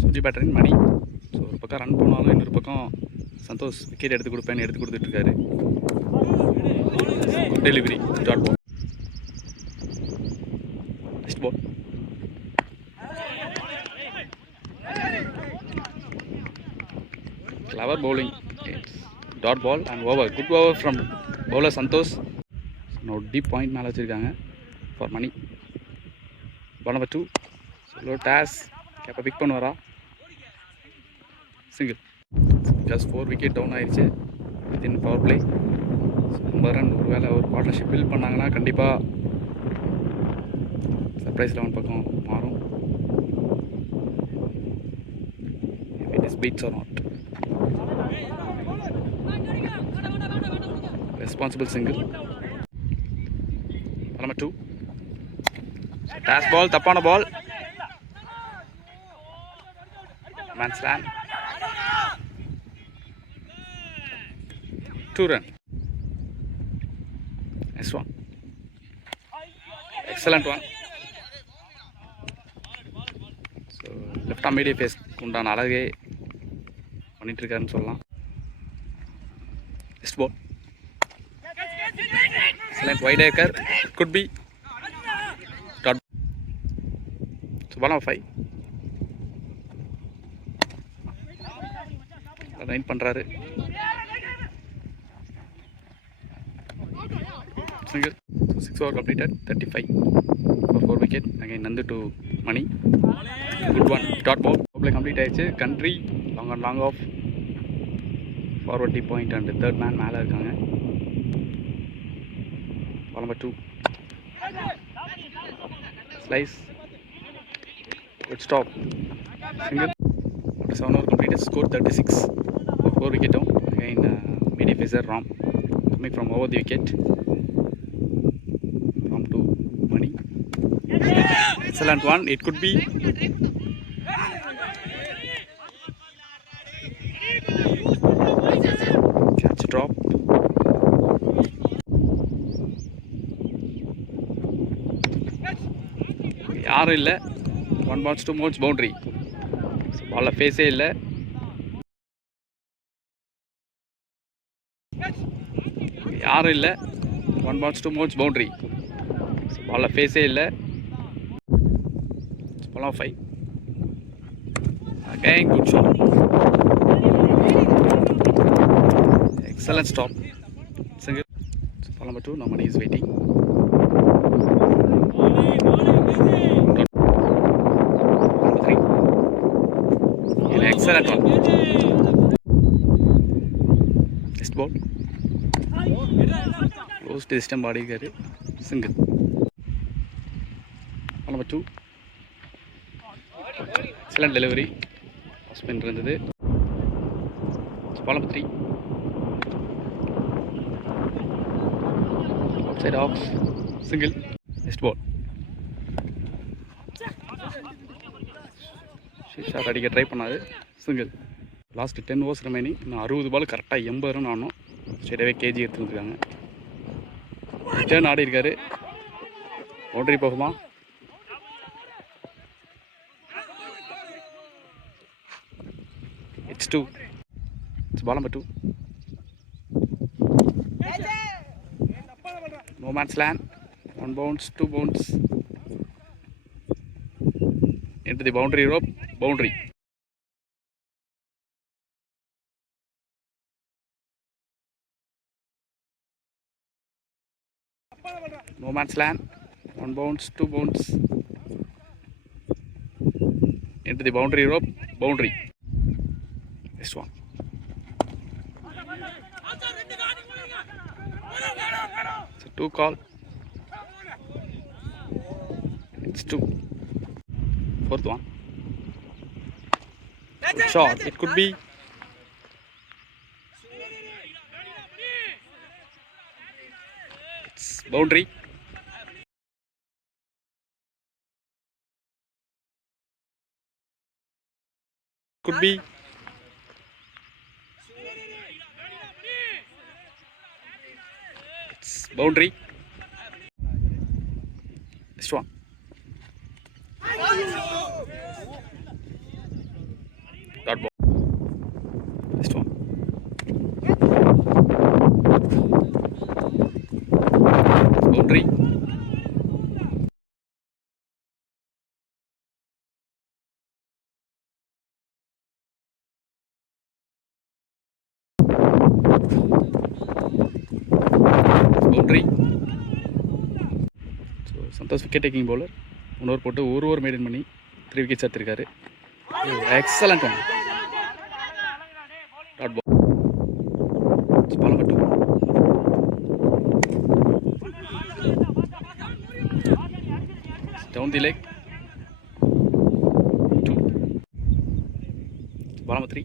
சுட்டி பேட்டரின் மணி. ஸோ ஒரு பக்கம் ரன் போனாலும் இன்னொரு பக்கம் சந்தோஷ் விக்கெட் எடுத்து கொடுப்பேன்னு எடுத்து கொடுத்துட்ருக்காரு. Good delivery, dot ball. Next ball. Clever bowling. It's dot ball and over. Good over from bowler Santosh. So now deep point மேலே வச்சிருக்காங்க for money. Ball number 2. So low task. கேப்ப பிக் பண்ணுவாரா? சிங்கிள். ஜஸ்ட் 4 விக்கெட் டவுன் ஆயிடுச்சு within power play. ரொம்ப run. ஒரு வேளை ஒரு partnership build பண்ணாங்கன்னா கண்டிப்பாக சர்ப்ரைஸ் 11 பக்கம் மாறும். If it is beats or not. Responsible single. Number 2. So, dash ball, tapana ball. Man slam. 2 run. Next one. Excellent one. So left arm medium pace உண்டான அழகே பண்ணிட்டு இருக்காருன்னு சொல்லலாம். Next ball. Excellent wide acre. Could be. Dot. So ball number 5. Run பண்றாரு. Single. So 6 over completed. 35 for 4 wicket. Again Nandu to money. Good one. Dot ball. Play complete ஆயிடுச்சு. Country long and long off. Forward deep point and third man மேலே இருக்காங்க. Ball number 2. Slice. Good stop. Single. After 7 over completed, score 36. 4 wicket down. Again medium pacer Ram coming from over the wicket. From to money. Excellent one. It could be. Catch drop. யாரும் இல்லை. 1 bounce 2 modes boundary. பாலில் ஃபேஸே இல்லை. யாரும் இல்லை. 1 bounce 2 modes boundary. பாலில் ஃபேஸே இல்லை. ball 5. Again good shot. Excellent stop. Single. So ball number 2. Now money is waiting. Excellent one. Next ball. Close to distance body carry. Single. Ball number 2. Excellent delivery. Spin இருந்தது. Ball number 3. Outside off. Single. Next ball. Shot அடிக்க try பண்ணாது. Single. Last 10 overs remaining. இன்னும் 60 பால் கரெக்டாக 80 ரன் ஆனோம். ஸ்ட்ரெயிட்டாகவே கேஜி எடுத்துருக்காங்க. ரிட்டர்ன் ஆடி இருக்காரு. பவுண்டரி போகுமா? It's 2. It's ball number 2. No man's land. 1 bounce, 2 bounce. Into the boundary rope. Boundary. No man's land. 1 bounce, 2 bounce. Into the boundary rope. Boundary. Next one. It's a 2 call. It's 2. Fourth one. Good shot. It could be. It's boundary. Could be. It's boundary. Next one. Boundary. So Santosh wicket taking bowler. 1 over போட்டு 1 over maintain பண்ணி 3 wickets எடுத்திருக்காரு. Excellent one. Dot ball. Ball number 2. Down the leg. 2. Ball number 3.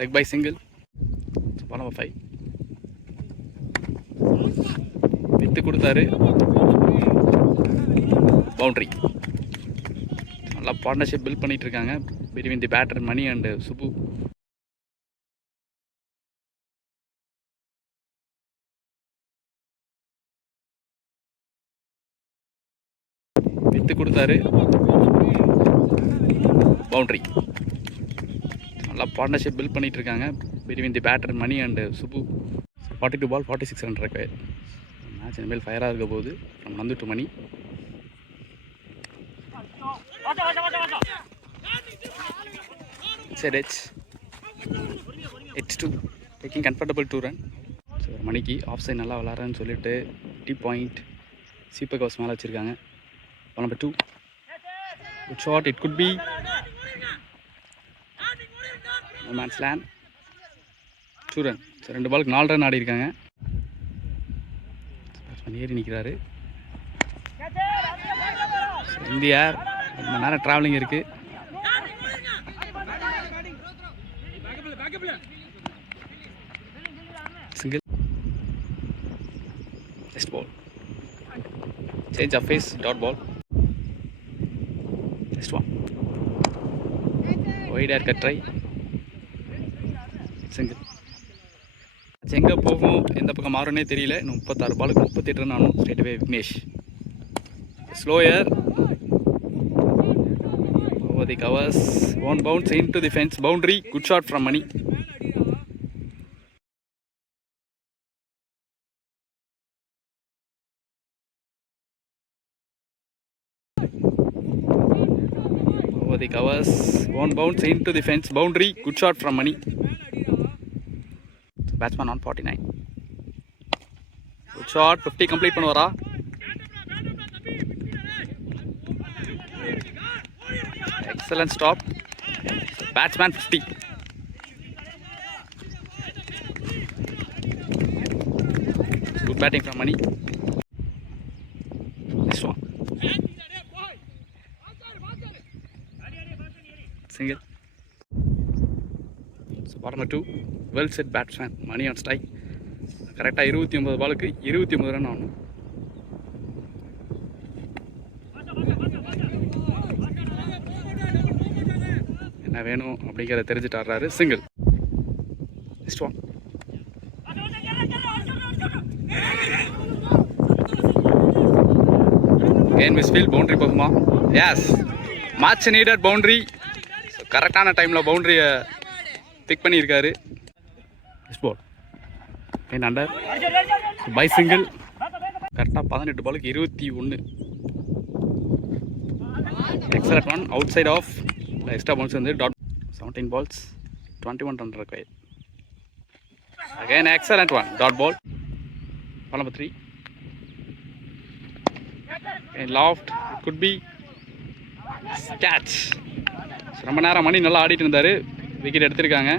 Leg by single. Ball number 5. வித்து கொடுத்தாரு. Boundary. நல்லா partnership build பண்ணிட்டு இருக்காங்க between the batter Mani and Subbu. வித்து கொடுத்தாரு. பவுண்டரி. நல்லா பார்ட்னர்ஷிப் பில்ட் பண்ணிட்டு இருக்காங்க between the batter Mani and Subbu. 42 ball 46 run required. Match இனிமேல் ஃபயராக இருக்க போகுது. நம்ம Nandhu to Mani. It's H2 taking comfortable 2 run. So மணிக்கு ஆஃப் சைட் நல்லா விளாட்றேன்னு சொல்லிட்டு டி பாயிண்ட் சீப்பர் கவர்ஸ் மேலே வச்சுருக்காங்க. Ball number 2. Good shot. It could be. No man's land. 2 run. So 2 பாலுக்கு 4 ரன் ஆடி இருக்காங்க. பேட்ஸ்மேன் ஏறி நிற்கிறாரு. இந்தியா ரொம்ப நேரம் ட்ராவலிங் இருக்குது. Single. Next ball. Change of face. Dot ball. Next one. Wide air cut try. Single. எங்கே போகும் எந்த பக்கம் மாறும்னே தெரியல. இன்னும் 36 பாலுக்கு 38 ரன் ஆனும். Straight away Vignesh. Slower. Over the covers. One bounce into the fence. Boundary. Good shot from Mani. Over the covers. One bounce into the fence. Boundary. Good shot from Mani. Batsman on 49. Good shot. 50 complete பண்ணுவாரா? Excellent stop. Batsman 50. Good batting from Mani. Next one. Single. So bottom of 2. Well set batsman. Mani on strike. கரெக்டாக 29 பாலுக்கு 29 ரன் ஆகணும். என்ன வேணும் அப்படிங்கிறத தெரிஞ்சுட்டு ஆடுறாரு. Single. Next one. Can misfield. Boundary போகுமா? எஸ். Much needed boundary. கரெக்டான டைமில் பவுண்டரியை பிக் பண்ணியிருக்காரு. Next ball. Can under. Bye single. கரெக்டாக 18 பாலுக்கு 21. Excellent one. Outside off. Extra bounce வந்து dot. 17 balls 21 run required. Again excellent one. Dot ball. Ball number 3. And loft. It could be catch. ரொம்ப நேரம் மணி நல்லா ஆடிட்டு இருந்தாரு. விக்கெட் எடுத்திருக்காங்க.